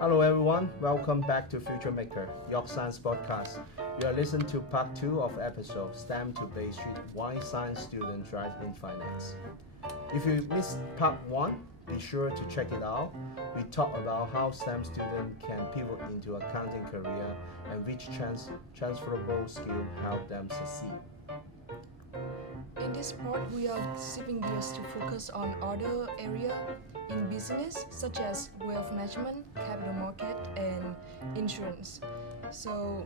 Hello everyone, welcome back to Future Maker, York Science Podcast. You are listening to part 2 of episode STEM to Bay Street, Why Science Students Drive in Finance. If you missed part 1, be sure to check it out. We talk about how STEM students can pivot into accounting career and which transferable skill help them succeed. In this part, we are shifting gears to focus on other areas in business such as wealth management, capital market, and insurance. So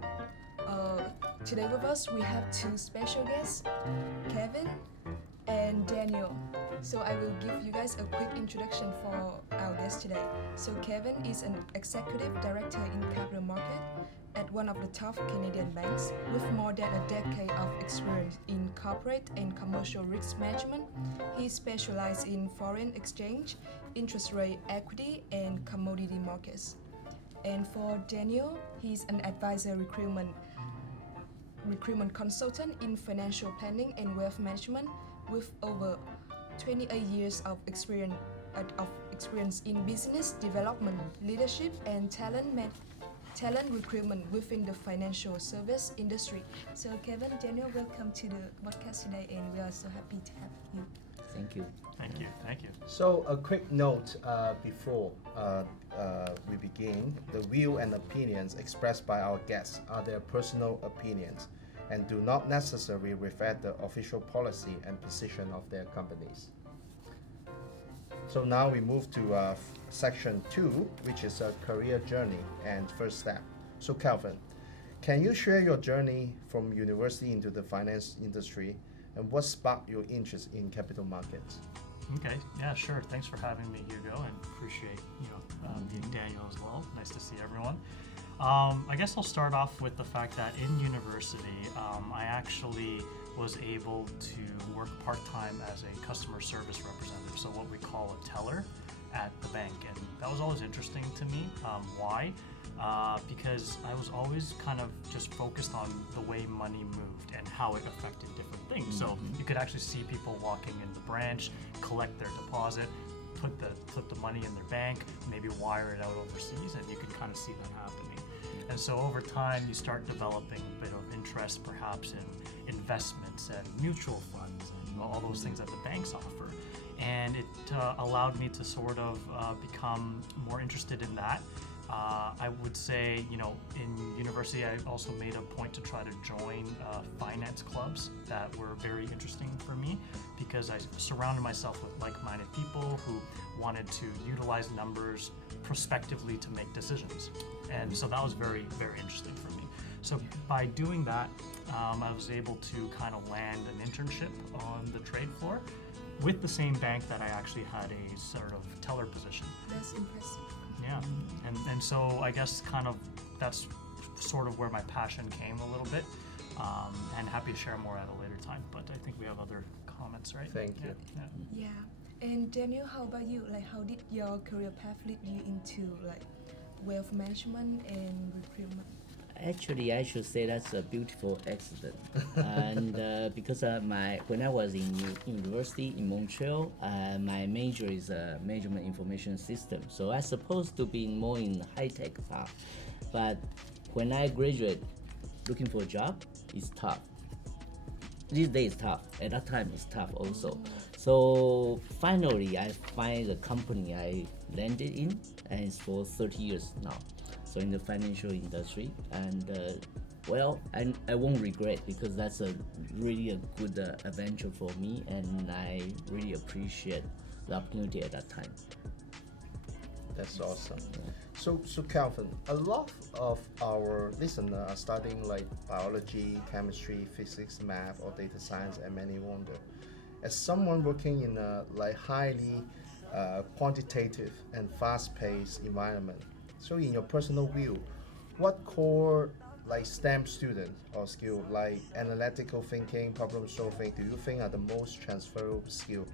today with us, we have two special guests, Kevin and Daniel. So I will give you guys a quick introduction for our guest today. So Kevin is an executive director in capital market at one of the top Canadian banks with more than a decade of experience in corporate and commercial risk management. He specializes in foreign exchange, interest rate equity, and commodity markets. And for Daniel, he's an advisor recruitment consultant in financial planning and wealth management with over 28 years of experience in business development, leadership, and talent recruitment within the financial service industry. So Kevin, Daniel, welcome to the podcast today, and we are so happy to have you. Thank you. Thank you. So a quick note before we begin, the view and opinions expressed by our guests are their personal opinions and do not necessarily reflect the official policy and position of their companies. So now we move to section 2, which is a career journey and first step. So Calvin, can you share your journey from university into the finance industry and what sparked your interest in capital markets? Okay, yeah, sure. Thanks for having me, Hugo, and appreciate meeting Daniel as well. Nice to see everyone. I guess I'll start off with the fact that in university, I actually was able to work part-time as a customer service representative, so what we call a teller at the bank, and that was always interesting to me. Why? Because I was always kind of just focused on the way money moved and how it affected different things. So you could actually see people walking in the branch, collect their deposit, put the money in their bank, maybe wire it out overseas, and you could kind of see that happening. And so over time, you start developing a bit of interest perhaps in investments and mutual funds and all those things that the banks offer. And it allowed me to sort of become more interested in that. I would say, in university, I also made a point to try to join finance clubs that were very interesting for me because I surrounded myself with like-minded people who wanted to utilize numbers prospectively to make decisions. And so that was very, very interesting for me. So by doing that, I was able to kind of land an internship on the trade floor with the same bank that I actually had a sort of teller position. That's impressive. Yeah, and so I guess kind of that's sort of where my passion came a little bit, and happy to share more at a later time, but I think we have other comments, right? Thank you. Yeah. And Daniel, how about you? How did your career path lead you into wealth management and recruitment? Actually, I should say that's a beautiful accident. And because when I was in university in Montreal, my major is management information system. So I supposed to be more in high-tech stuff. But when I graduate, looking for a job, it's tough. These days it's tough. At that time it's tough also. So finally, I find the company I landed in, and it's for 30 years now. So in the financial industry, and I won't regret because that's really a good adventure for me, and I really appreciate the opportunity at that time. That's awesome. So Calvin, a lot of our listeners are studying biology, chemistry, physics, math, or data science, and many wonder. As someone working in a highly quantitative and fast-paced environment, so in your personal view, what core STEM student or skill like analytical thinking, problem solving, do you think are the most transferable skill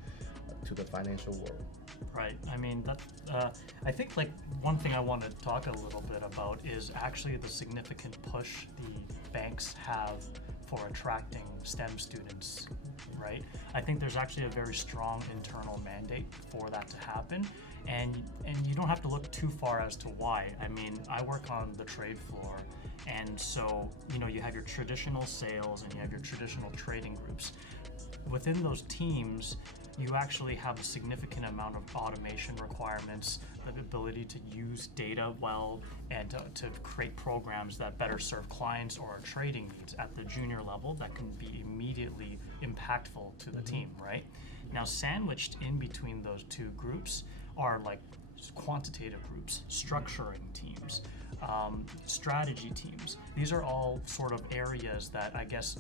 to the financial world? Right. I mean, I think one thing I want to talk a little bit about is actually the significant push the banks have for attracting STEM students, right? I think there's actually a very strong internal mandate for that to happen. and you don't have to look too far as to why. I mean, I work on the trade floor, and so you have your traditional sales and you have your traditional trading groups. Within those teams, you actually have a significant amount of automation requirements, the ability to use data well, and to create programs that better serve clients or trading needs at the junior level that can be immediately impactful to the team, right? Now, sandwiched in between those two groups are like quantitative groups, structuring teams, strategy teams. These are all sort of areas that I guess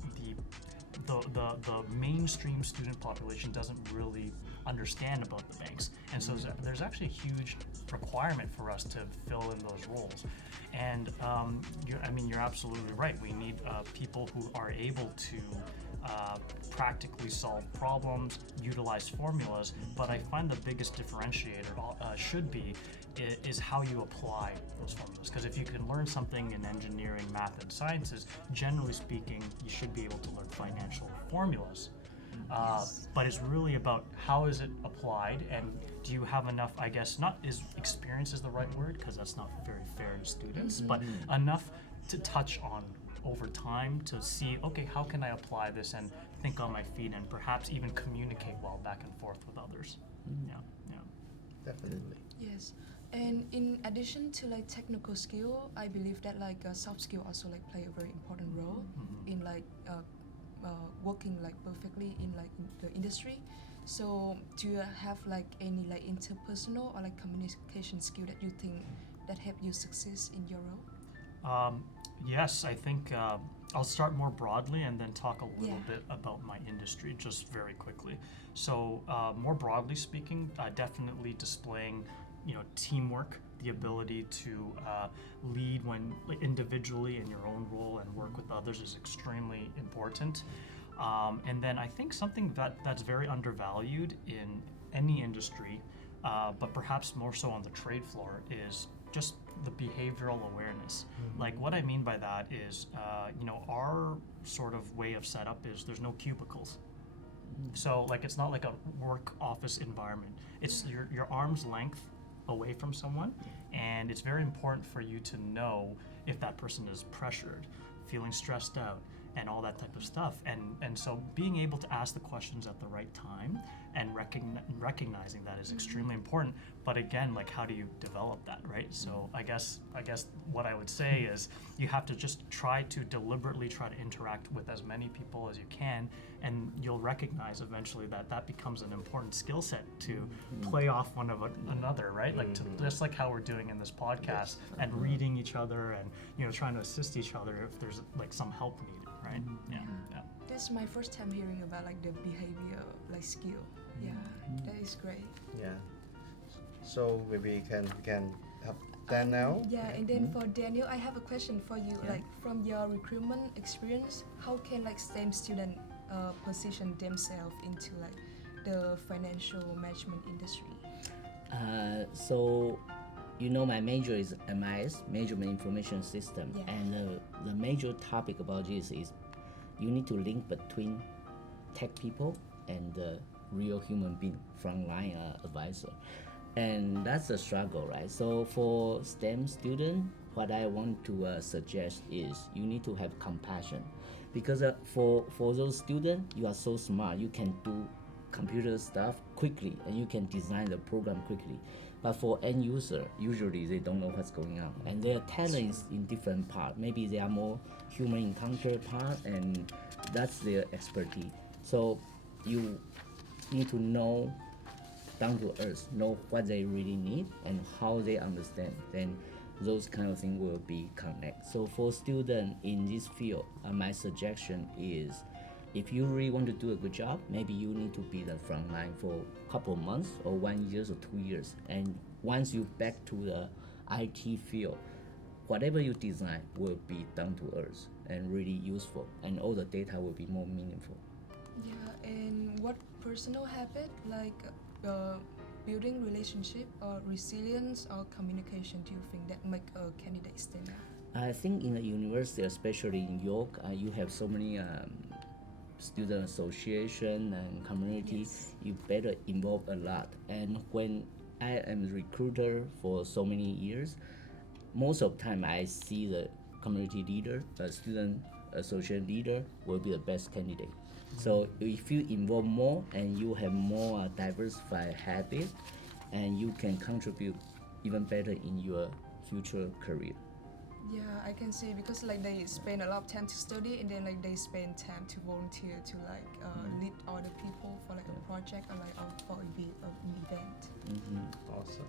the mainstream student population doesn't really understand about the banks, and so there's actually a huge requirement for us to fill in those roles. And you're absolutely right. We need people who are able to practically solve problems, utilize formulas. But I find the biggest differentiator should be is how you apply those formulas. Because if you can learn something in engineering, math, and sciences, generally speaking, you should be able to learn financial formulas. But it's really about how is it applied, and do you have enough, I guess, not is experience is the right word, because that's not very fair to students, but enough to touch on over time to see, okay, how can I apply this and think on my feet and perhaps even communicate well back and forth with others. Yeah. Definitely. Yes, and in addition to like technical skill, I believe that like soft skill also like play a very important role in like working like perfectly in like the industry. So do you have like any like interpersonal or like communication skill that you think that help you success in your role? Yes, I think I'll start more broadly and then talk a little bit about my industry just very quickly. So more broadly speaking, definitely displaying teamwork, the ability to lead when individually in your own role and work with others is extremely important. And then I think something that's very undervalued in any industry, but perhaps more so on the trade floor, is just the behavioral awareness. Like what I mean by that is, our sort of way of setup is there's no cubicles. So like it's not like a work office environment. It's your arm's length away from someone, and it's very important for you to know if that person is pressured, feeling stressed out, and all that type of stuff. And so being able to ask the questions at the right time and recognizing that is extremely important. But again, like how do you develop that, right? So I guess what I would say is you have to just try to deliberately try to interact with as many people as you can, and you'll recognize eventually that becomes an important skill set to play off one of another, right? Like just like how we're doing in this podcast, and reading each other and trying to assist each other if there's like some help needed, right? Yeah. This is my first time hearing about like the behavior like skill. Yeah, that is great. Yeah. So maybe we can have that now. Yeah, and then for Daniel, I have a question for you. Like from your recruitment experience, how can like STEM student position themselves into like the financial management industry? So my major is MIS, Management Information System, and the major topic about this is you need to link between tech people and the real human being, frontline advisor, and that's a struggle, right? So for STEM student, what I want to suggest is you need to have compassion, because for those students, you are so smart, you can do computer stuff quickly and you can design the program quickly. But for end user, usually they don't know what's going on, and their talent is in different part. Maybe they are more human encounter part, and that's their expertise. So you need to know down to earth, know what they really need and how they understand. Then those kind of things will be connect. So for students in this field, my suggestion is, if you really want to do a good job, maybe you need to be the front line for a couple of months or 1 year or 2 years. And once you back to the IT field, whatever you design will be down to earth and really useful, and all the data will be more meaningful. Yeah, and what personal habit like building relationship or resilience or communication do you think that make a candidate stand out? I think in the university, especially in York, you have so many student association and community. You better involve a lot, and when I am a recruiter for so many years. Most of the time, I see the community leader, student associate leader will be the best candidate. So if you involve more and you have more diversified habit, and you can contribute even better in your future career. Yeah, I can see because like they spend a lot of time to study and then like they spend time to volunteer to like lead other people for like a project or like for an event. Awesome.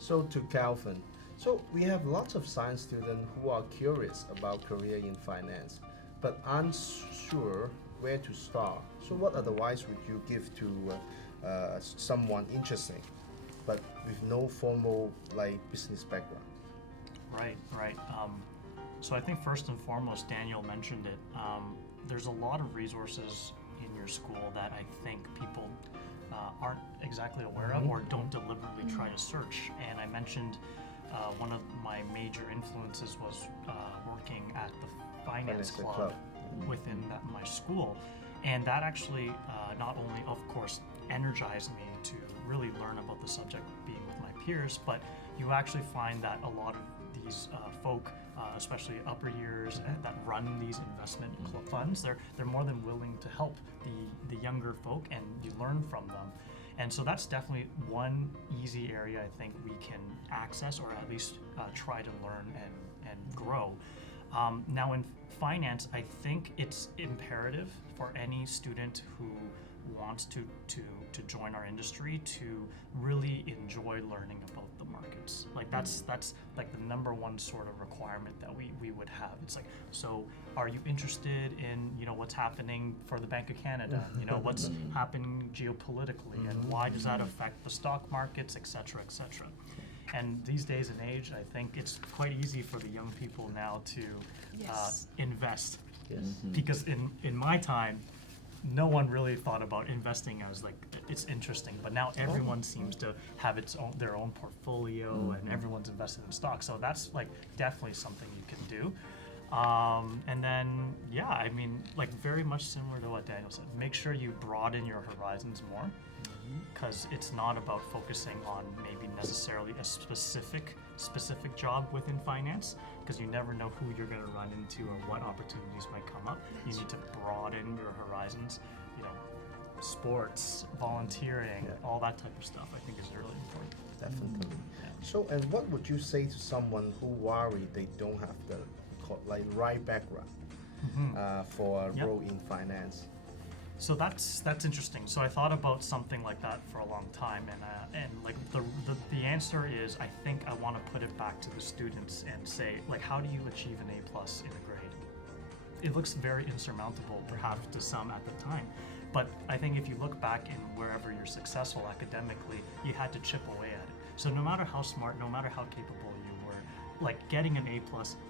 So to Calvin, so we have lots of science students who are curious about career in finance, but unsure where to start. So what advice would you give to someone interested, but with no formal like business background? Right, right. So I think first and foremost, Daniel mentioned it. There's a lot of resources in your school that I think people aren't exactly aware of or don't deliberately try to search. And I mentioned one of my major influences was working at the finance club within my school. And that actually not only, of course, energized me to really learn about the subject being with my peers, but you actually find that a lot of these folk, especially upper years that run these investment funds, they're more than willing to help the younger folk, and you learn from them. And so that's definitely one easy area I think we can access, or at least try to learn and grow. Now in finance, I think it's imperative for any student who wants to join our industry to really enjoy learning about the markets. Like that's like the number one sort of requirement that we would have. It's like, so are you interested in, you know, what's happening for the Bank of Canada, you know, what's happening geopolitically, and why does that affect the stock markets, et cetera, et cetera. And these days and age, I think it's quite easy for the young people now to invest. Yes. Because in my time, no one really thought about investing as like it's interesting, but now everyone seems to have their own portfolio, and everyone's invested in stocks. So that's like definitely something you can do. And then I mean, like very much similar to what Daniel said. Make sure you broaden your horizons more, because it's not about focusing on maybe necessarily a specific job within finance, because you never know who you're going to run into or what opportunities might come up. You need to broaden your horizons, you know, sports, volunteering, all that type of stuff I think is really important. Definitely. So, and what would you say to someone who worry they don't have the right background for a role in finance? So that's interesting. So I thought about something like that for a long time, and like the answer is, I think I want to put it back to the students and say, like, how do you achieve an A+ in a grade? It looks very insurmountable, perhaps to some at the time, but I think if you look back in wherever you're successful academically, you had to chip away at it. So no matter how smart, no matter how capable you were, like getting an A+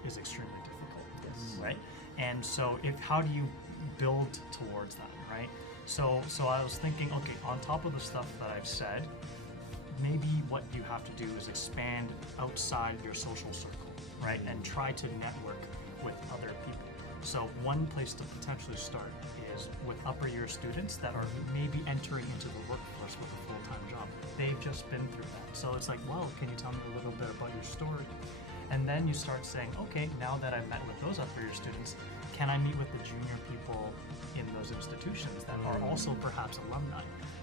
is extremely difficult, right? And so how do you build towards that, right? So I was thinking, okay, on top of the stuff that I've said, maybe what you have to do is expand outside your social circle, right? And try to network with other people. So one place to potentially start is with upper year students that are maybe entering into the workforce with a full-time job. They've just been through that. So it's like, well, can you tell me a little bit about your story? And then you start saying, okay, now that I've met with those upper year students, can I meet with the junior people in those institutions that are also perhaps alumni?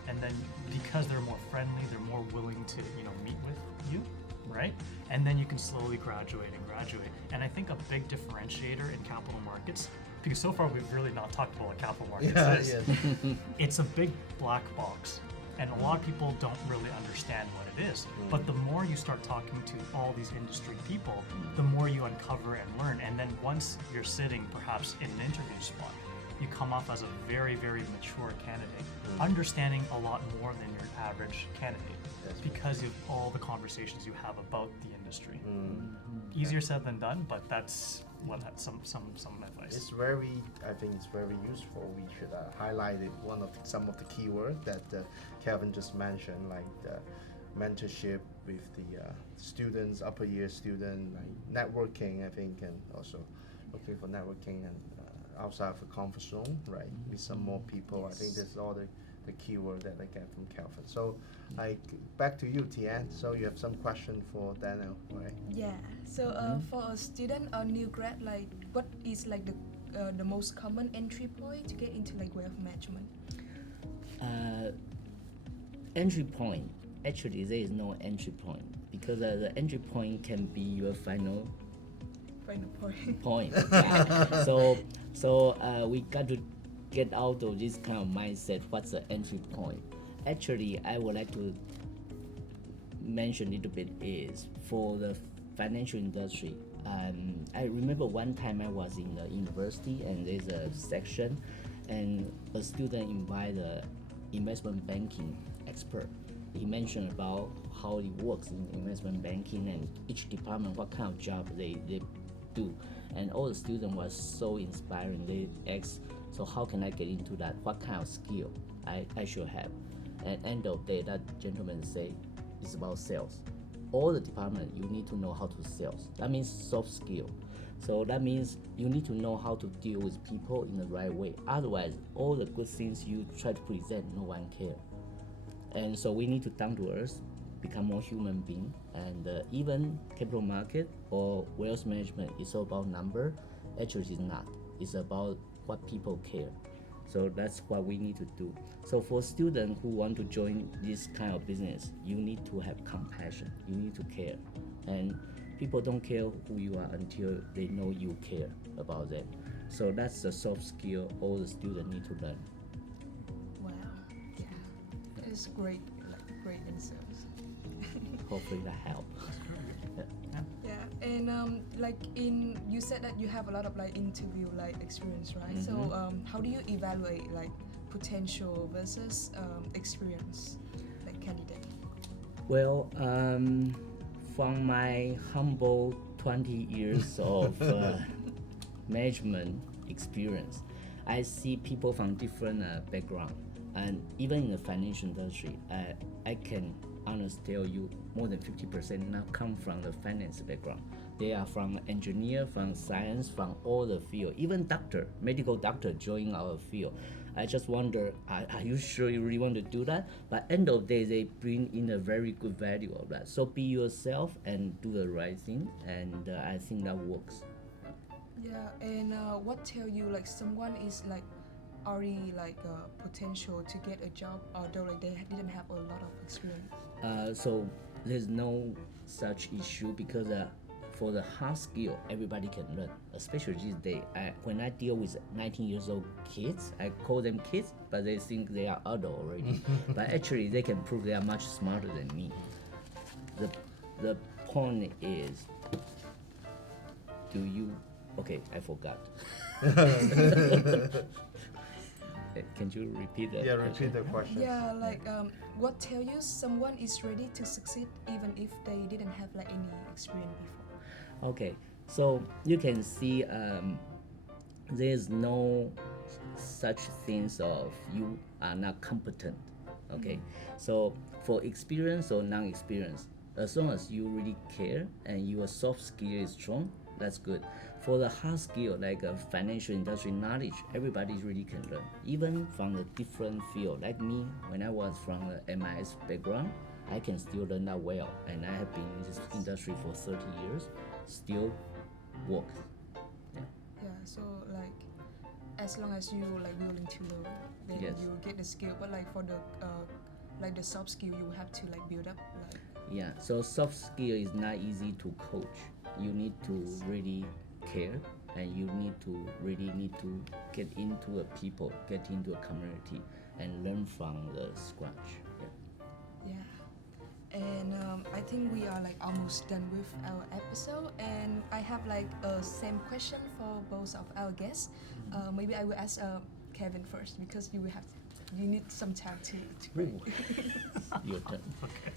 And then because they're more friendly, they're more willing to, you know, meet with you, right? And then you can slowly graduate. And I think a big differentiator in capital markets, because so far we've really not talked about what capital markets is. It's a big black box. And a lot of people don't really understand what it is. But the more you start talking to all these industry people, the more you uncover and learn. And then once you're sitting perhaps in an interview spot, you come off as a very, very mature candidate, understanding a lot more than your average candidate, because of all the conversations you have about the industry. Easier said than done, but that's some advice. It's I think it's very useful. We should highlight it, some of the keywords that Kevin just mentioned, like the mentorship with the students, upper year student, like networking, I think, and also looking for networking and outside of the comfort zone, right? With some more people. I think that's all the the keyword that I get from Calvin. So, like back to you, Tian. So you have some question for Daniel, right? Yeah. So for a student or new grad, like what is like the most common entry point to get into like wealth management? Entry point. Actually, there is no entry point because the entry point can be your final Point. point. Yeah. So we got to get out of this kind of mindset. What's the entry point? Actually, I would like to mention a little bit is for the financial industry. I remember one time I was in the university and there's a section, and a student invited an investment banking expert. He mentioned about how it works in investment banking and each department, what kind of job they do. And all the students was so inspiring. They asked, so how can I get into that? What kind of skill I should have? At end of the day, that gentleman say, it's about sales. All the department, you need to know how to sales. That means soft skill. So that means you need to know how to deal with people in the right way. Otherwise, all the good things you try to present, no one care. And so we need to down to earth, become more human being. And even capital market or wealth management is all about number. Actually, it's not. It's about what people care. So that's what we need to do. So for students who want to join this kind of business, you need to have compassion. You need to care. And people don't care who you are until they know you care about them. So that's the soft skill all the students need to learn. Wow. Yeah. It's great. Like great answers. Hopefully that helps. Yeah, and like you said that you have a lot of like interview like experience, right? So how do you evaluate like potential versus experience, like candidate? Well, from my humble 20 years of management experience, I see people from different background, and even in the financial industry, I can honestly tell you more than 50% now come from the finance background. They are from engineer, from science, from all the field. Even doctor, medical doctor join our field. I just wonder, are you sure you really want to do that? But end of the day, they bring in a very good value of that. So be yourself and do the right thing, and I think that works. Yeah, and what tell you like someone is like already like potential to get a job, although like they didn't have a lot of experience? So there's no such issue because for the hard skill, everybody can learn, especially these days. When I deal with 19 years old kids, I call them kids, but they think they are adult already. But actually, they can prove they are much smarter than me. The point is, okay, I forgot. Can you repeat that? Yeah, repeat the question. Yeah, like what tell you someone is ready to succeed even if they didn't have like any experience before? Okay, so you can see there's no such things of you are not competent. Okay, so for experience or non-experience, as long as you really care and your soft skill is strong, that's good. For the hard skill like financial industry knowledge, everybody really can learn, even from the different field. Like me, when I was from the MIS background, I can still learn that well, and I have been in this industry for 30 years, still works. Yeah, so like as long as you like willing to learn, then Yes. you get the skill. But like for the like the soft skill, you have to like build up. Like Yeah, so soft skill is not easy to coach. You need to really care, and you really need to get into a people, get into a community, and learn from the scratch. yeah, and I think we are like almost done with our episode. And I have like a same question for both of our guests. Maybe I will ask Kevin first because you need some time to Ooh. Your turn.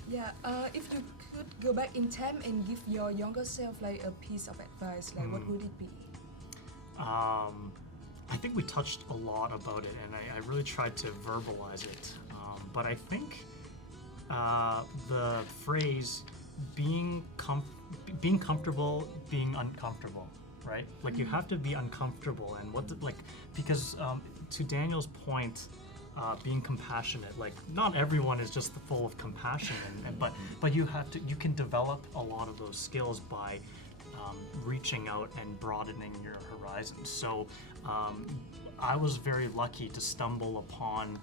Yeah, if you could go back in time and give your younger self like a piece of advice, like what would it be? I think we touched a lot about it, and I really tried to verbalize it. But I think the phrase being comfortable, being uncomfortable, right? Like you have to be uncomfortable, and because to Daniel's point, being compassionate. Like not everyone is just full of compassion, but you can develop a lot of those skills by reaching out and broadening your horizons. So I was very lucky to stumble upon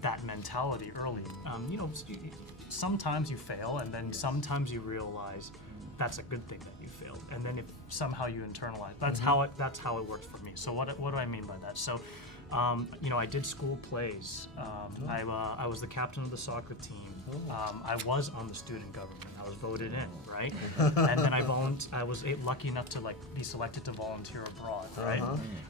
that mentality early. Sometimes you fail, and then sometimes you realize that's a good thing that you failed, and then if somehow you internalize, that's how it worked for me. So what do I mean by that? So I did school plays. I was the captain of the soccer team. I was on the student government. I was voted in, right? And then I was lucky enough to be selected to volunteer abroad, right?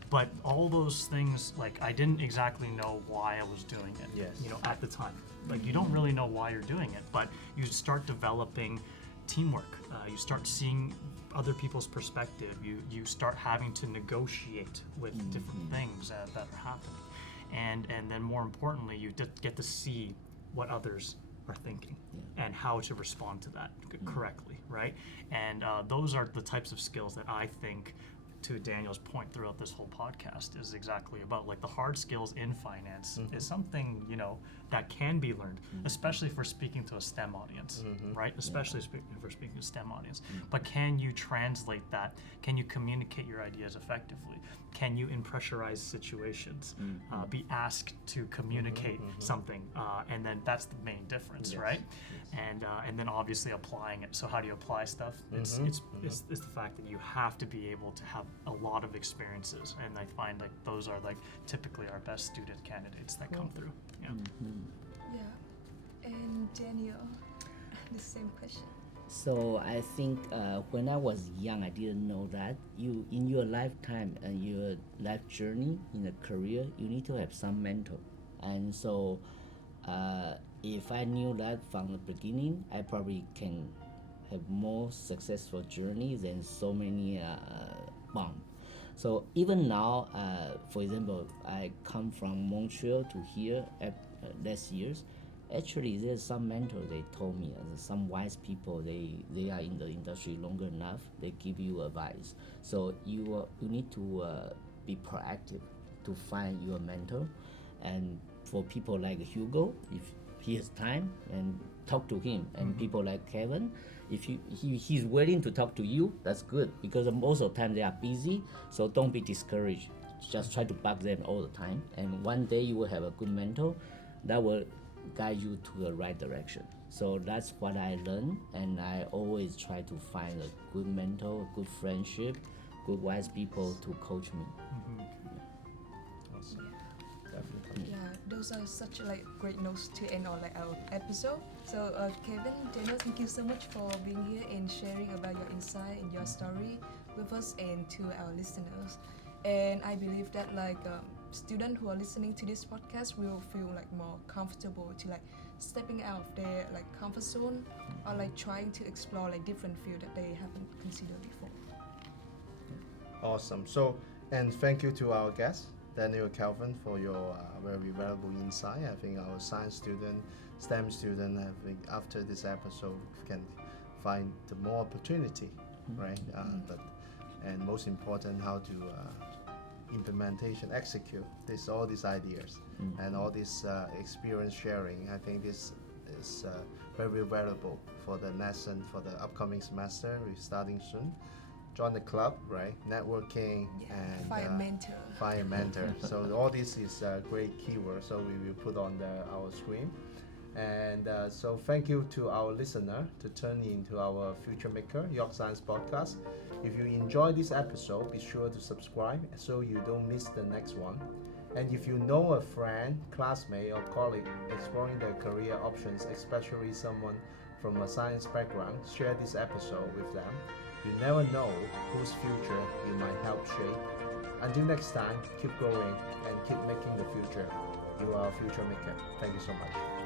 But all those things, I didn't exactly know why I was doing it. Yes. At the time, you don't really know why you're doing it, but you start developing teamwork. You start seeing other people's perspective. You start having to negotiate with different things that are happening, and then more importantly, you get to see what others are thinking and how to respond to that correctly, right? And those are the types of skills that I think, to Daniel's point throughout this whole podcast, is exactly about. The hard skills in finance is something that can be learned, especially for speaking to a STEM audience, right? Especially for speaking to a STEM audience. But can you translate that? Can you communicate your ideas effectively? Can you in pressurized situations be asked to communicate something? And then that's the main difference, right? And then obviously applying it. So how do you apply stuff? It's the fact that you have to be able to have a lot of experiences, and I find those are typically our best student candidates that come through. Yeah. Yeah. And Daniel, the same question. So I think when I was young, I didn't know that in your lifetime and your life journey in a career, you need to have some mentor. And so if I knew that from the beginning, I probably can have more successful journey than so many bumps. So even now, for example, I come from Montreal to here last years. Actually, there's some mentors, they told me, some wise people, they are in the industry longer enough, they give you advice. So you need to be proactive to find your mentor. And for people like Hugo, if he has time, and talk to him. And people like Kevin, if he's willing to talk to you, that's good, because most of the time they are busy, so don't be discouraged. Just try to bug them all the time, and one day you will have a good mentor that will guide you to the right direction. So that's what I learned, and I always try to find a good mentor, good friendship, good wise people to coach me. Awesome. Definitely. Yeah, those are such great notes to end on our episode. So Kevin, Daniel, thank you so much for being here and sharing about your insight and your story with us and to our listeners. And I believe that students who are listening to this podcast will feel more comfortable to stepping out of their comfort zone, or trying to explore different field that they haven't considered before. Awesome. So, and thank you to our guests, Daniel and Calvin, for your very valuable insight. I think our science student, STEM student, after this episode can find more opportunity, right? And most important, how to execute all these ideas and all this experience sharing. I think this is very valuable for the lesson for the upcoming semester. We're starting soon. Join the club, right? Networking and find a mentor. So all this is a great keyword. So we will put on our screen. And so thank you to our listener to tune into our Future Maker York Science podcast. If you enjoy this episode, be sure to subscribe so you don't miss the next one. And if you know a friend, classmate, or colleague exploring their career options, especially someone from a science background, share this episode with them. You never know whose future you might help shape. Until next time, keep growing and keep making the future. You are a future maker. Thank you so much.